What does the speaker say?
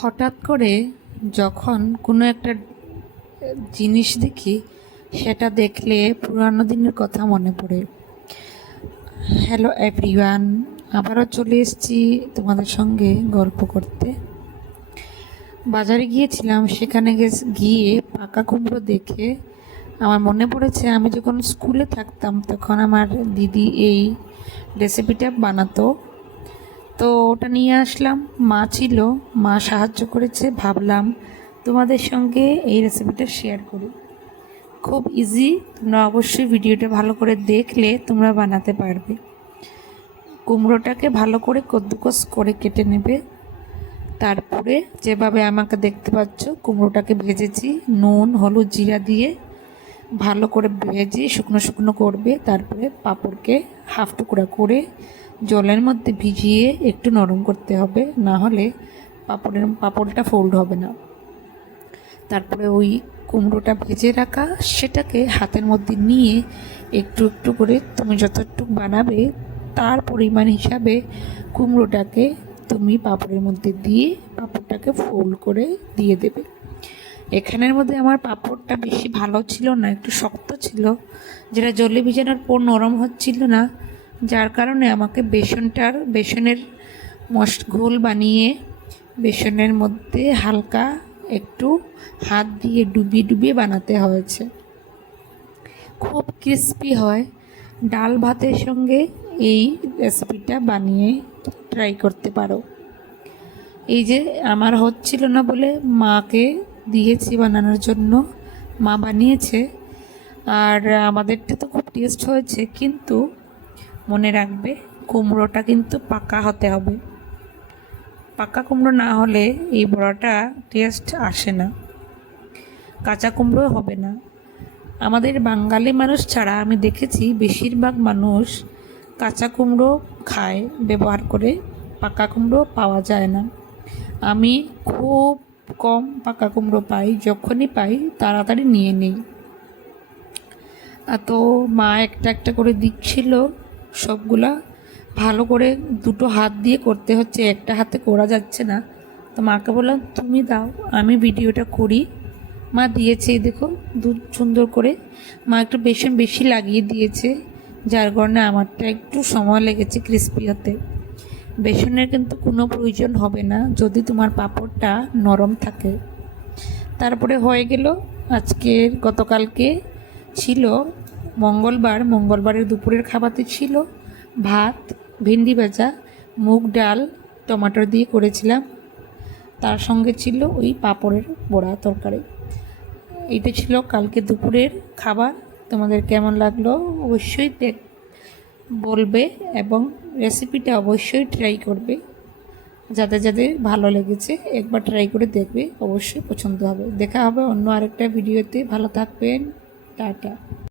হঠাৎ করে যখন কোনো একটা জিনিস দেখি, সেটা দেখলে পুরানো দিনের কথা মনে পড়ে। হ্যালো এভরিওয়ান, আবারও চলে এসেছি তোমাদের সঙ্গে গল্প করতে। বাজারে গিয়েছিলাম, সেখানে গিয়ে পাকা কুমড়ো দেখে আমার মনে পড়েছে আমি যখন স্কুলে থাকতাম তখন আমার দিদি এই রেসিপিটা বানাতো। তো ওটা নিয়ে আসলাম, মা ছিল, মা সাহায্য করেছে, ভাবলাম তোমাদের সঙ্গে এই রেসিপিটা শেয়ার করি। খুব ইজি, তোমরা অবশ্যই ভিডিওটা ভালো করে দেখলে তোমরা বানাতে পারবে। কুমড়োটাকে ভালো করে কদ্দুকস করে কেটে নেবে। তারপরে যেভাবে আমাকে দেখতে পাচ্ছ কুমড়োটাকে ভেজেছি, নুন হলুদ জিরা দিয়ে ভালো করে ভেজে শুকনো শুকনো করবে। তারপরে পাঁপড়কে হাফ টুকরা করে জলের মধ্যে ভিজিয়ে একটু নরম করতে হবে, না হলে পাঁপড়টা ফোল্ড হবে না। তারপরে ওই কুমড়োটা ভেজে রাখা সেটাকে হাতের মধ্যে নিয়ে একটু একটু করে তুমি যতটুকু বানাবে তার পরিমাণ হিসাবে কুমড়োটাকে তুমি পাঁপড়ের মধ্যে দিয়ে পাঁপড়টাকে ফোল্ড করে দিয়ে দেবে। এখানের মধ্যে আমার পাঁপড়টা বেশি ভালো ছিল না, একটু শক্ত ছিল, যেটা জলে ভিজানোর পর নরম হচ্ছিল না, যার কারণে আমাকে বেসনের ঘোল বানিয়ে বেসনের মধ্যে হালকা একটু হাত দিয়ে ডুবিয়ে ডুবিয়ে বানাতে হয়েছে। খুব ক্রিস্পি হয়। ডাল ভাতের সঙ্গে এই রেসিপিটা বানিয়ে ট্রাই করতে পারো। এই যে আমার হচ্ছিল না বলে মাকে দিয়েছি বানানোর জন্য, মা বানিয়েছে। আর আমাদেরটা তো খুব টেস্ট হয়েছে, কিন্তু মনে রাখবে কুমড়োটা কিন্তু পাকা হতে হবে। পাকা কুমড়ো না হলে এই বড়াটা টেস্ট আসে না, কাঁচা কুমড়ো হবে না। আমাদের বাঙালি মানুষ ছাড়া আমি দেখেছি বেশিরভাগ মানুষ কাঁচা কুমড়ো খায় ব্যবহার করে, পাকা কুমড়ো পাওয়া যায় না। আমি খুব কম পাকা কুমড়ো পাই, যখনই পাই তাড়াতাড়ি নিয়ে নিই। তো মা একটা একটা করে দিচ্ছিল সবগুলা, ভালো করে দুটো হাত দিয়ে করতে হচ্ছে, একটা হাতে করা যাচ্ছে না। তো মাকে বললাম তুমি দাও, আমি ভিডিওটা করি। মা দিয়েছে, দেখো সুন্দর করে। মা একটু বেসন বেশি লাগিয়ে দিয়েছে, যার কারণে আমারটা একটু সময় লেগেছে ক্রিস্পি হতে। বেসনের কিন্তু কোনো প্রয়োজন হবে না যদি তোমার পাঁপড়টা নরম থাকে। তারপরে হয়ে গেল। গতকালকে ছিল মঙ্গলবারের দুপুরের খাবারতে ছিল ভাত, ভেন্ডি ভাজা, মুগ ডাল টমেটো দিয়ে করেছিলাম, তার সঙ্গে ছিল ওই পাঁপড়ের বড়া তরকারি। এটা ছিল কালকে দুপুরের খাবার। তোমাদের কেমন লাগলো অবশ্যই বলবে, এবং রেসিপিটা অবশ্যই ট্রাই করবে। যাদের যাদের ভালো লেগেছে একবার ট্রাই করে দেখবে, অবশ্যই পছন্দ হবে। দেখা হবে অন্য আরেকটা ভিডিওতে। ভালো থাকবেন, টাটা।